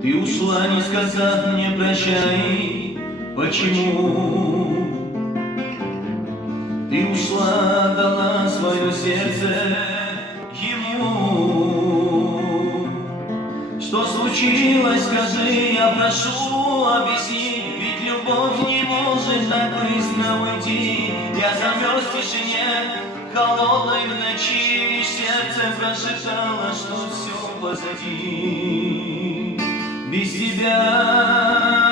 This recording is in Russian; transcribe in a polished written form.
Ты ушла, не сказав мне прощай. Почему? Ты ушла, дала свое сердце ему. Что случилось, скажи, я прошу, объясни. Ведь любовь не может так быстро уйти. Я замерз в тишине, холодной в ночи. Сердце прошептало, что все позади. Без тебя